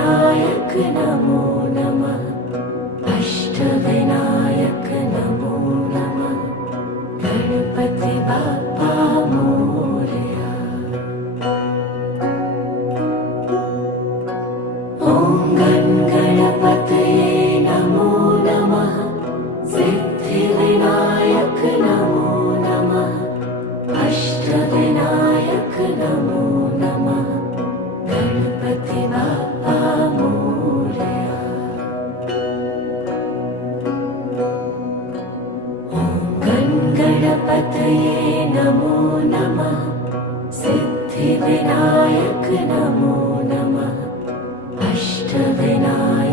सिद्धिविनायक नमो नमः। अष्टविनायक नमो नमः। गणपति बाप्पा मोरया। ॐ गणपतये नमो नमः। सिद्धिविनायक नमो नमः। अष्टविनायक नमो नमः। गणपति बाप्पा मोरया। ॐ गणपतये नमो नमः। सिद्धिविनायक नमो नमः। अष्टविनायक